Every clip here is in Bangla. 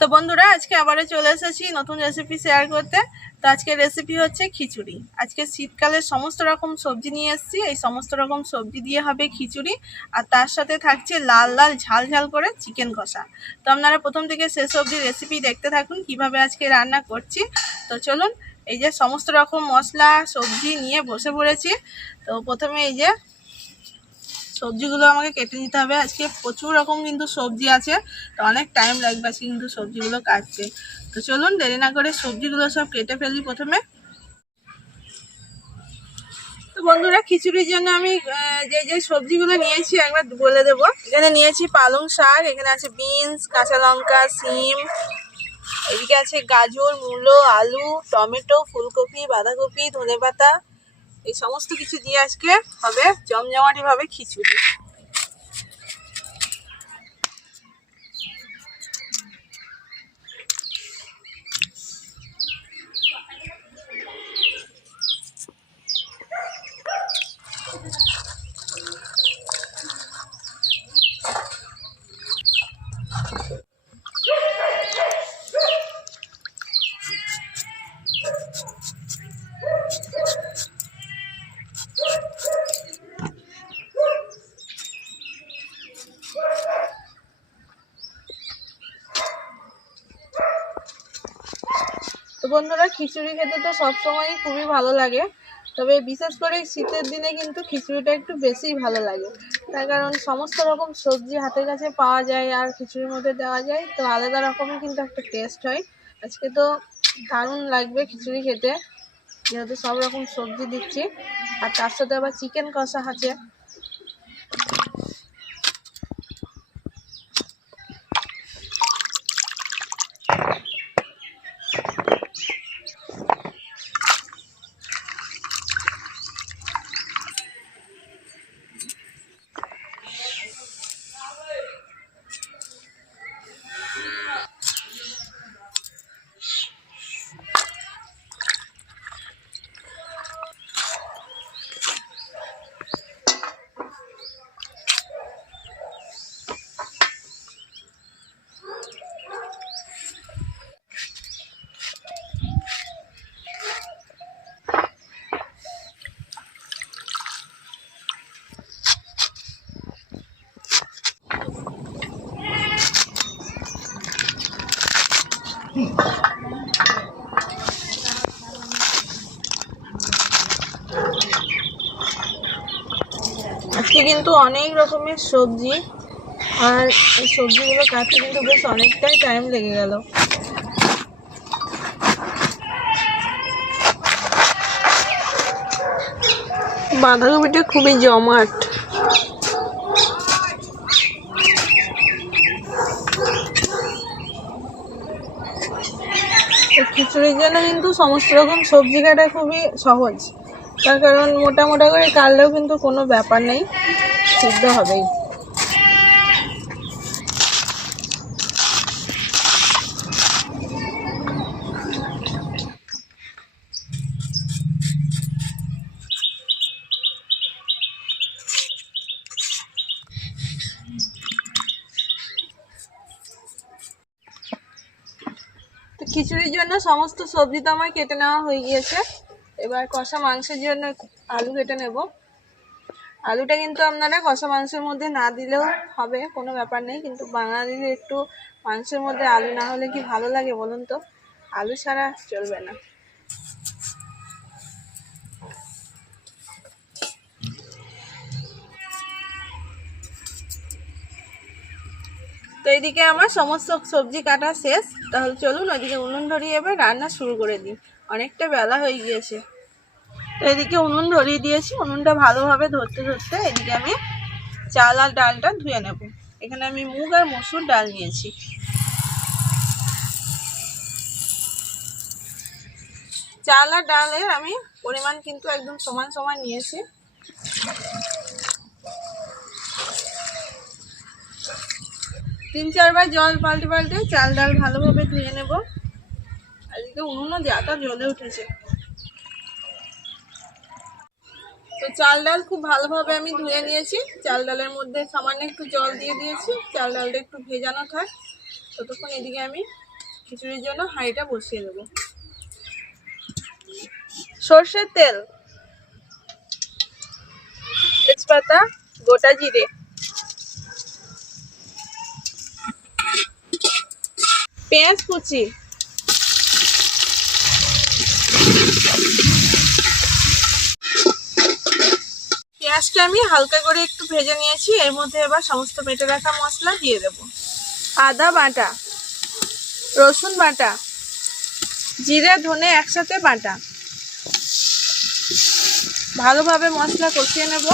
তো বন্ধুরা আজকে আবারও চলে এসেছি নতুন রেসিপি শেয়ার করতে। তো আজকের রেসিপি হচ্ছে খিচুড়ি। আজকে শীতকালের সমস্ত রকম সবজি নিয়ে এসেছি, এই সমস্ত রকম সবজি দিয়ে হবে খিচুড়ি, আর তার সাথে থাকছে লাল লাল ঝাল ঝাল করে চিকেন কষা। তো আপনারা প্রথম থেকে শেষ অবধি রেসিপি দেখতে থাকুন কিভাবে আজকে রান্না করছি। তো চলুন, এই যে সমস্ত রকম মশলা সবজি নিয়ে বসে পড়েছি। তো প্রথমে এই যে সবজিগুলো আমাকে কেটে নিতে হবে। আজকে প্রচুর রকম কিন্তু সবজি আছে, তো অনেক টাইম লাগবে আজকে কিন্তু সবজিগুলো কাটতে। তো চলুন দেরি না করে সবজিগুলো সব কেটে ফেলি প্রথমে। তো বন্ধুরা খিচুড়ির জন্য আমি যে যে সবজিগুলো নিয়েছি একবার বলে দেবো। এখানে নিয়েছি পালং শাক, এখানে আছে বিনস, কাঁচা লঙ্কা, সিম, এদিকে আছে গাজর, মূলো, আলু, টমেটো, ফুলকপি, বাঁধাকপি, ধনেপাতা, এই সমস্ত কিছু দিয়ে আজকে হবে জমজমাটি ভাবে খিচুড়ি। তো বন্ধুরা খিচুড়ি খেতে তো সবসময়ই খুবই ভালো লাগে, তবে বিশেষ করে শীতের দিনে কিন্তু খিচুড়িটা একটু বেশিই ভালো লাগে। তার কারণ সমস্ত রকম সবজি হাতের কাছে পাওয়া যায় আর খিচুড়ির মধ্যে দেওয়া যায়, তো আলাদা রকমের কিন্তু একটা টেস্ট হয়। আজকে তো দারুণ লাগবে খিচুড়ি খেতে, যেহেতু সব রকম সবজি দিচ্ছি আর তার সাথে আবার চিকেন কষা আছে। আজকে কিন্তু অনেক রকমের সবজি, আর এই সবজিগুলো কাটতে কিন্তু বেশ অনেকটাই টাইম লেগে গেল। বাঁধাকপিটা খুবই জমাট। খিচুড়ির জন্য কিন্তু সমস্ত রকম সবজি কাটা খুবই সহজ, তার কারণ মোটা মোটা করে কাটলেও কিন্তু কোনো ব্যাপার নেই, সিদ্ধ হবেই। তো খিচুড়ির জন্য সমস্ত সবজি তো আমার কেটে নেওয়া হয়ে গিয়েছে। এবার কষা মাংসের জন্য আলু কেটে নেব। আলুটা কিন্তু আপনারা কষা মাংসের মধ্যে না দিলেও হবে, কোনো ব্যাপার নেই, কিন্তু বাঙালিদের একটু মাংসের মধ্যে আলু না হলে কি ভালো লাগে বলুন তো? আলু ছাড়া চলবে না। তো এইদিকে আমার সমস্ত সবজি কাটা শেষ। তাহলে চলুন ওইদিকে উনুন ধরিয়ে এবার রান্না শুরু করে দিই, অনেকটা বেলা হয়ে গিয়েছে। তো এদিকে উনুন ধরিয়ে দিয়েছি, উনুনটা ভালোভাবে ধরতে ধরতে এদিকে আমি চাল আর ডালটা ধুয়ে নেব। এখানে আমি মুগ আর মসুর ডাল নিয়েছি। চাল আর ডালের আমি পরিমাণ কিন্তু একদম সমান সমান নিয়েছি। তিন চারবার জল পাল্টে পাল্টে চাল ডাল ভালোভাবে ধুয়ে নেব। এদিকে উনুনও যাতা জ্বলে উঠেছে। তো চাল ডাল খুব ভালোভাবে আমি ধুয়ে নিয়েছি। চাল ডালের মধ্যে সামান্য একটু জল দিয়ে দিয়েছি, চাল ডালটা একটু ভেজানো থাক ততক্ষণ। এদিকে আমি খিচুড়ির জন্য হাঁড়িটা বসিয়ে দেবো। সর্ষের তেল, তেজপাতা, গোটা জিরে, পেঁয়াজ কুচি, পেঁয়াজটা আমি হালকা করে একটু ভেজে নিয়েছি। এর মধ্যে এবার সমস্ত বেটে রাখা মশলা দিয়ে দেব। আদা বাটা, রসুন বাটা, জিরে ধনে একসাথে বাটা, ভালোভাবে মশলা কষিয়ে নেব।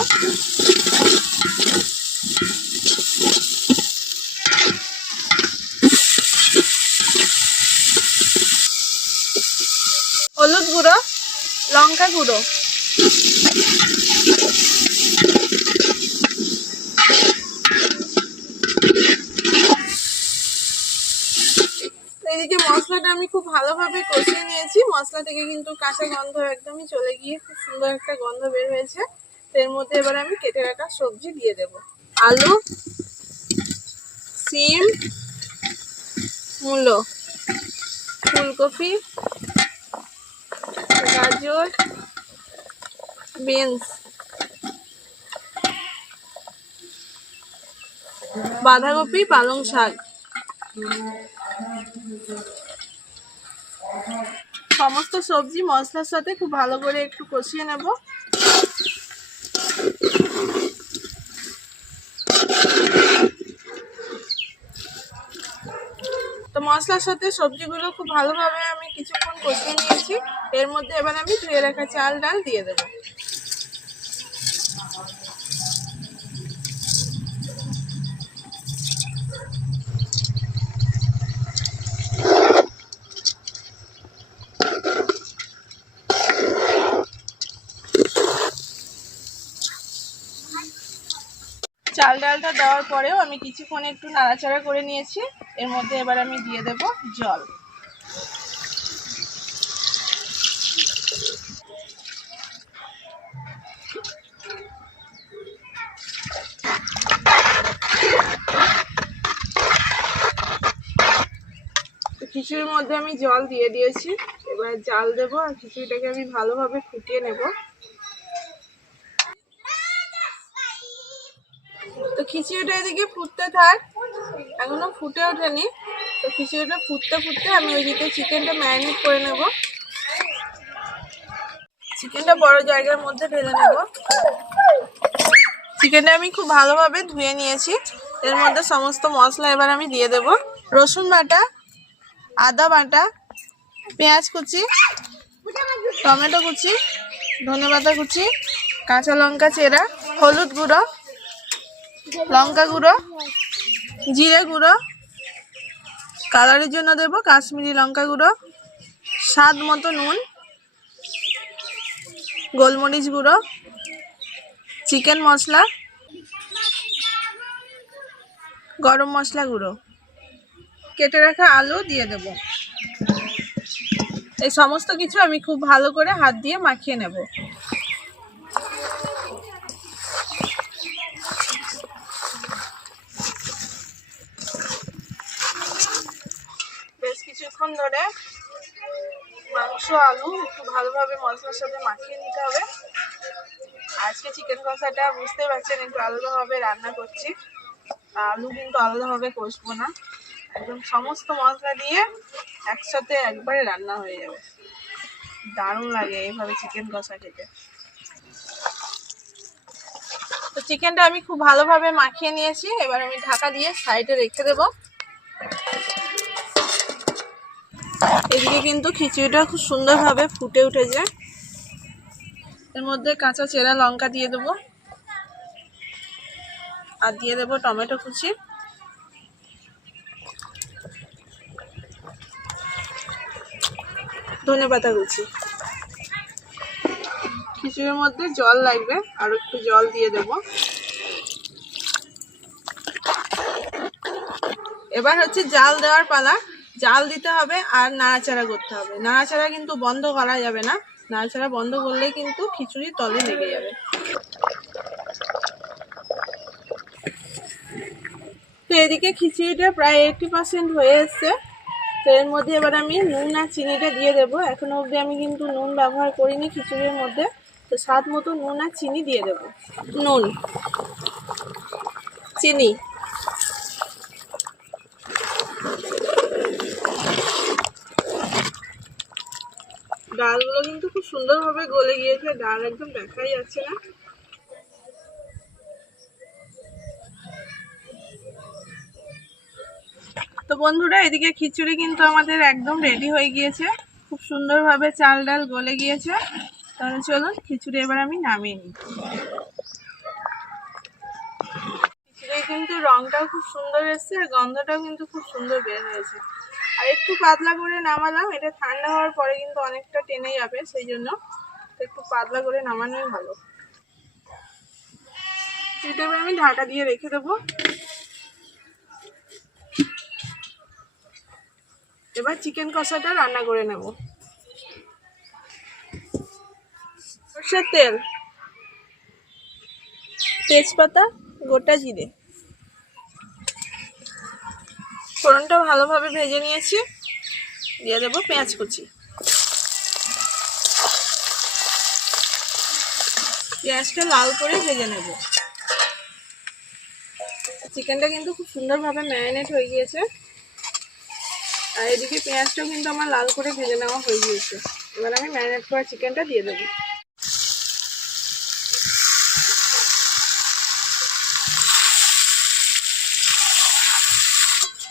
হলুদ গুঁড়ো, লঙ্কা গুঁড়ো, এদিকে মশলাটা আমি খুব ভালোভাবে কষিয়ে নিয়েছি। মশলা থেকে কিন্তু কাঁচা গন্ধ একদমই চলে গিয়ে খুব সুন্দর একটা গন্ধ বের হয়েছে। এর মধ্যে এবার আমি কেটে রাখা সবজি দিয়ে দেব। আলু, সিম, মূলো, ফুলকপি, গাজর, বিনস, বাঁধাকপি, পালং শাক, সমস্ত সবজি মশলার সাথে খুব ভালো করে একটু কষিয়ে নেব। তো মশলার সাথে সবজিগুলো খুব ভালোভাবে আমি কিছুক্ষণ কষিয়ে নিয়েছি। এর মধ্যে এবার আমি ধুয়ে রাখা চাল ডাল দিয়ে দেব। চাল ডালটা দেওয়ার পরেও আমি কিছুক্ষণ একটু নাড়াচাড়া করে নিয়েছি। এর মধ্যে এবার আমি দিয়ে দেব জল। খিচুড়ির মধ্যে আমি জল দিয়ে দিয়েছি। এবার জাল দেবো আর খিচুড়িটাকে আমি ভালোভাবে ফুটিয়ে নেব। তো খিচুড়িটা এদিকে ফুটতে থাক, এখনো ফুটে ওঠেনি। তো খিচুড়িটা ফুটতে ফুটতে আমি ওইদিকে চিকেনটা ম্যারিনেট করে নেব। চিকেনটা বড় জায়গার মধ্যে ঢেলে নেব। চিকেনটা আমি খুব ভালোভাবে ধুয়ে নিয়েছি। এর মধ্যে সমস্ত মশলা এবার আমি দিয়ে দেব। রসুন বাটা, আদা বাটা, পেঁয়াজ কুচি, টমেটো কুচি, ধনেপাতা কুচি, কাঁচা লঙ্কা চেরা, হলুদ গুঁড়ো, লঙ্কা গুঁড়ো, জিরে গুঁড়ো, কালারের জন্য দেব কাশ্মীরি লঙ্কা গুঁড়ো, স্বাদ মতো নুন, গোলমরিচ গুঁড়ো, চিকেন মশলা, গরম মশলা গুঁড়ো, কেটে রাখা আলু দিয়ে দেব। এই সমস্ত কিছু আমি খুব ভালো করে হাত দিয়ে মাখিয়ে নেব। বেশ কিছুক্ষণ ধরে মাংস আলু একটু ভালোভাবে মশলার সাথে মাখিয়ে নিতে হবে। আজকে চিকেন কষাটা বুঝতে পারছেন একটু আলাদাভাবে রান্না করছি। আলু কিন্তু আলাদাভাবে কষবো না, একদম সমস্ত মশলা দিয়ে একসাথে একবারে রান্না হয়ে যাবে। দারুণ লাগে এইভাবে চিকেন কষা খেতে। তো চিকেনটা আমি খুব ভালোভাবে মাখিয়ে নিয়েছি। এবার আমি ঢাকা দিয়ে সাইডে রেখে দেব। এদিকে কিন্তু খিচুড়িটা খুব সুন্দরভাবে ফুটে উঠেছে। এর মধ্যে কাঁচা চেরা লঙ্কা দিয়ে দেবো আর দিয়ে দেবো টমেটো কুচি, ধনেপাতা কুচি। খিচুড়ির মধ্যে জল লাগবে, আর একটু জল দিয়ে দেব। এবার হচ্ছে জাল দেওয়ার পালা। জাল দিতে হবে আর নাড়াচাড়া করতে হবে। নাড়াচাড়া কিন্তু বন্ধ করা যাবে না, নাড়াচাড়া বন্ধ করলে কিন্তু খিচুড়ি তলে লেগে যাবে। তো এদিকে খিচুড়িটা প্রায় 80% হয়ে এসছে। তো এর মধ্যে এবার আমি নুন আর চিনিটা দিয়ে দেবো। এখনো অবধি আমি কিন্তু নুন ব্যবহার করিনি খিচুড়ির মধ্যে। তো স্বাদ মতো নুন আর চিনি দিয়ে দেবো। নুন, চিনি, ডালগুলো কিন্তু খুব সুন্দরভাবে গলে গিয়েছে, ডাল একদম দেখাই যাচ্ছে না। তো বন্ধুরা, এদিকে খিচুড়ি কিন্তু আমাদের একদম রেডি হয়ে গিয়েছে, খুব সুন্দরভাবে চাল ডাল গলে গিয়েছে। তাহলে চলুন খিচুড়ি এবার আমি নামিয়ে নিই। খিচুড়ির কিন্তু রংটাও খুব সুন্দর এসেছে আর গন্ধটাও কিন্তু খুব সুন্দর বের হয়েছে। আর একটু পাতলা করে নামালাম, এটা ঠান্ডা হওয়ার পরে কিন্তু অনেকটা টেনে যাবে, সেই জন্য একটু পাতলা করে নামানোই ভালো। এটা আমি ঢাকা দিয়ে রেখে দেবো। এবার চিকেন কষাটা রান্না করে নেব। সরষের তেল, তেজপাতা, গোটা জিরে, ফোড়নটা ভালোভাবে ভেজে নিয়েছি। দিয়ে দেবো পেঁয়াজ কুচি। পেঁয়াজটা লাল করে ভেজে নেব। চিকেনটা কিন্তু খুব সুন্দরভাবে ম্যারিনেট হয়ে গিয়েছে আর এদিকে পেঁয়াজটাও কিন্তু আমার লাল করে ভেজে নেওয়া হয়ে গিয়েছে। এবার আমি ম্যারিনেট করা চিকেনটা দিয়ে দেবো।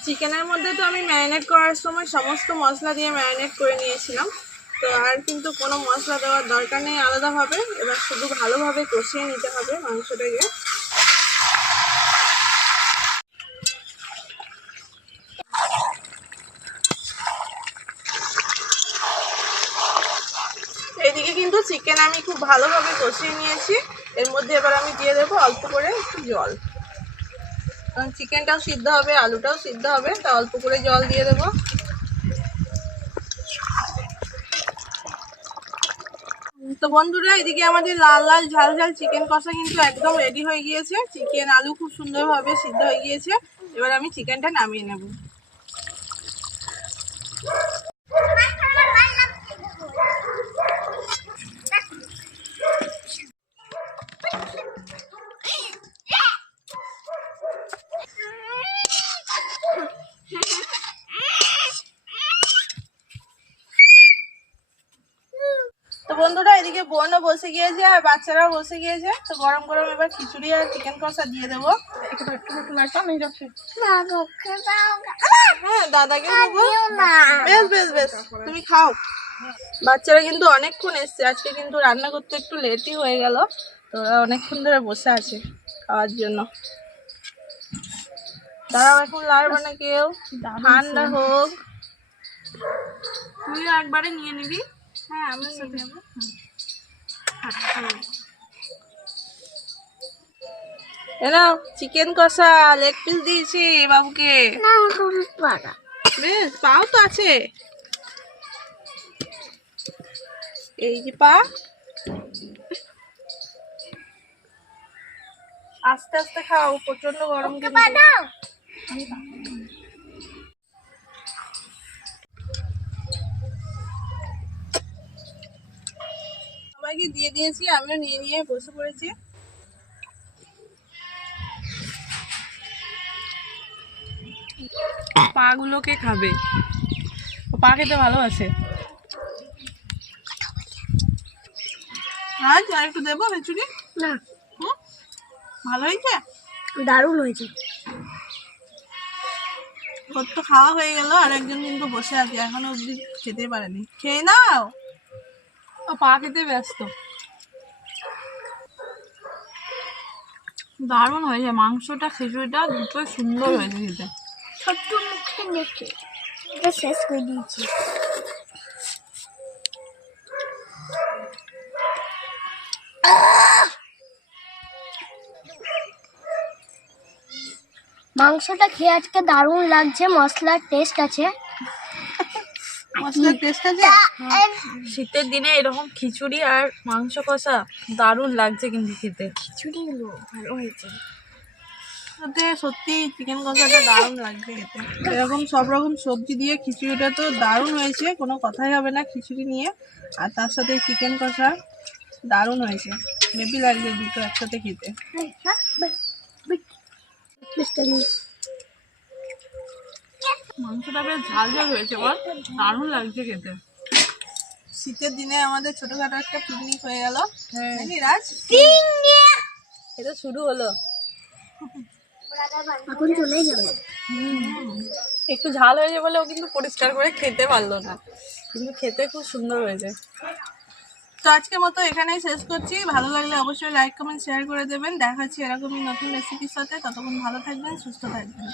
চিকেনের মধ্যে তো আমি ম্যারিনেট করার সময় সমস্ত মশলা দিয়ে ম্যারিনেট করে নিয়েছিলাম, তো আর কিন্তু কোনো মশলা দেওয়ার দরকার নেই আলাদাভাবে। এবার শুধু ভালোভাবে কষিয়ে নিতে হবে মাংসটাকে। এইদিকে কিন্তু চিকেন আমি খুব ভালোভাবে কষিয়ে নিয়েছি। এর মধ্যে এবার আমি দিয়ে দেবো অল্প করে একটু জল, কারণ চিকেনটাও সিদ্ধ হবে, আলুটাও সিদ্ধ হবে, তা অল্প করে জল দিয়ে দেবো। তো বন্ধুরা, এদিকে আমাদের লাল লাল ঝাল ঝাল চিকেন কষা কিন্তু একদম রেডি হয়ে গিয়েছে। চিকেন আলু খুব সুন্দরভাবে সিদ্ধ হয়ে গিয়েছে। এবার আমি চিকেনটা নামিয়ে নেব। তো বন্ধুরা, এদিকে বোনও বসে গিয়েছে আর বাচ্চারাও বসে গিয়েছে। তো গরম গরম এবার খিচুড়ি আর চিকেন কষা দিয়ে দেবো। হ্যাঁ, দাদাকে দেবো। বেশ বেশ বেশ, তুমি খাও। বাচ্চারা কিন্তু অনেকক্ষণ এসছে, আজকে কিন্তু রান্না করতে একটু লেটই হয়ে গেল। তো ওরা অনেকক্ষণ ধরে বসে আছে খাওয়ার জন্য। তারাও এখন লাড়বে না কেউ, ঠান্ডা হোক। তুই একবারে নিয়ে নিবি। হ্যাঁ, আমি নিয়ে নেবো। এনাও চিকেন কষা, লেগ পিস দিয়েছি বাবুকে। বেশ, পাও তো আছে, এই যে পা। আস্তে আস্তে খাও, প্রচন্ড গরম কিন্তু। সবাইকে দিয়ে দিয়েছি, আমিও নিয়ে নিয়ে বসে পড়েছি। পা গুলোকে খাবে, পা খেতে ভালোবাসে। আজ আর একটু দেবো খিচুড়ি? না, ভালো হয়েছে, দারুণ হয়েছে। ওর তো খাওয়া হয়ে গেল, আর একজন কিন্তু বসে আছে, এখনো অব্দি খেতে পারেনি। খেয়ে নাও, পা খেতে ব্যস্ত। দারুণ হয়েছে মাংসটা, খিচুড়িটা দুটোই সুন্দর হয়েছে খেতে। ছোট্ট মুখে দেখে এটা শেষ করে দিয়েছি। মাংসটা খেয়ে আজকে দারুণ লাগছে, মশলার টেস্ট আছে। মশলার টেস্ট আছে। শীতের দিনে এরকম খিচুড়ি আর মাংস কষা দারুণ লাগছে কিন্তু খেতে। খিচুড়িগুলো ভালো হয়েছে। সাথে সত্যি চিকেন কষাটা দারুণ লাগছে খেতে। এরকম সব রকম সবজি দিয়ে খিচুড়িটা তো দারুণ হয়েছে, কোনো কথাই হবে না খিচুড়ি নিয়ে। আর তার সাথে চিকেন কষা দারুণ হয়েছে, হেভি লাগছে দুটো একসাথে খেতে। মাংসটা বেশ ঝাল ঝাল হয়েছে, বল দারুণ লাগছে খেতে। শীতের দিনে আমাদের ছোটখাটো একটা পিকনিক হয়ে গেল। নাকি রাজ? এটা শুরু হলো। এখন চলে যাবে। একটু ঝাল হয়েছে বলে ও কিন্তু পরিষ্কার করে খেতে পারলো না, কিন্তু খেতে খুব সুন্দর হয়েছে। তো আজকের মতো এখানেই শেষ করছি। ভালো লাগলে অবশ্যই লাইক কমেন্ট শেয়ার করে দেবেন। দেখা হচ্ছে এরকমই নতুন রেসিপির সাথে। ততক্ষণ ভালো থাকবেন, সুস্থ থাকবেন।